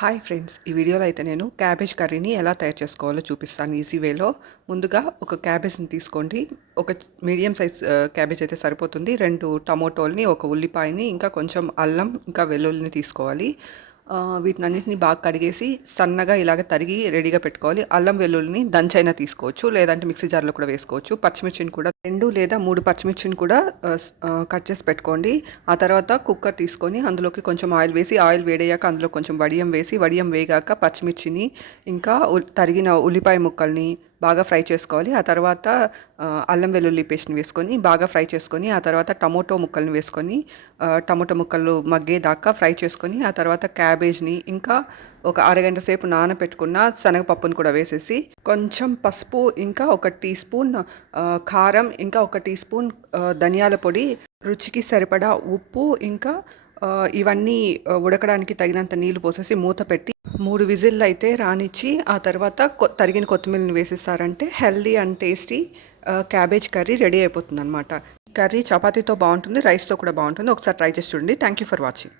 Hi friends, ఈ వీడియోలో అయితే నేను క్యాబేజ్ కర్రీని ఎలా తయారు చేసుకోవాలో చూపిస్తాను ఈజీ వేలో. ముందుగా ఒక క్యాబేజ్ని తీసుకోండి. ఒక మీడియం సైజ్ క్యాబేజ్ అయితే సరిపోతుంది. 2 టమోటోల్ని, ఒక ఉల్లిపాయని, ఇంకా కొంచెం అల్లం, ఇంకా వెల్లుల్లిని తీసుకోవాలి. వీటినన్నింటినీ బాగా కడిగేసి సన్నగా ఇలాగ తరిగి రెడీగా పెట్టుకోవాలి. అల్లం వెల్లుల్లిని దంచైనా తీసుకోవచ్చు, లేదంటే మిక్సీ జార్లో కూడా వేసుకోవచ్చు. పచ్చిమిర్చిని కూడా 2 లేదా 3 పచ్చిమిర్చిని కూడా కట్ చేసి పెట్టుకోండి. ఆ తర్వాత కుక్కర్ తీసుకొని అందులోకి కొంచెం ఆయిల్ వేసి, ఆయిల్ వేడయ్యాక అందులో కొంచెం వడియం వేసి, వడియం వేగాక పచ్చిమిర్చిని, ఇంకా తరిగిన ఉల్లిపాయ ముక్కల్ని బాగా ఫ్రై చేసుకోవాలి. ఆ తర్వాత అల్లం వెల్లుల్లి పేస్ట్ని వేసుకొని బాగా ఫ్రై చేసుకొని, ఆ తర్వాత టమోటో ముక్కల్ని వేసుకొని టమోటో ముక్కలు మగ్గేదాకా ఫ్రై చేసుకొని, ఆ తర్వాత క్యాబేజ్ని, ఇంకా ఒక అరగంట సేపు నానబెట్టుకున్న శనగపప్పును కూడా వేసేసి, కొంచెం పసుపు, ఇంకా 1 టీ స్పూన్ కారం, ఇంకా 1 టీ స్పూన్ ధనియాల పొడి, రుచికి సరిపడా ఉప్పు, ఇంకా ఇవన్నీ ఉడకడానికి తగినంత నీళ్లు పోసేసి మూత పెట్టి 3 విజిల్లు అయితే రానిచ్చి, ఆ తర్వాత తరిగిన కొత్తిమీరని వేసేసారంటే healthy and tasty cabbage curry ready అయిపోతుంది అనమాట. కర్రీ చపాతీతో బాగుంటుంది, రైస్తో కూడా బాగుంటుంది. ఒకసారి ట్రై చేసి చూడండి. Thank you for watching.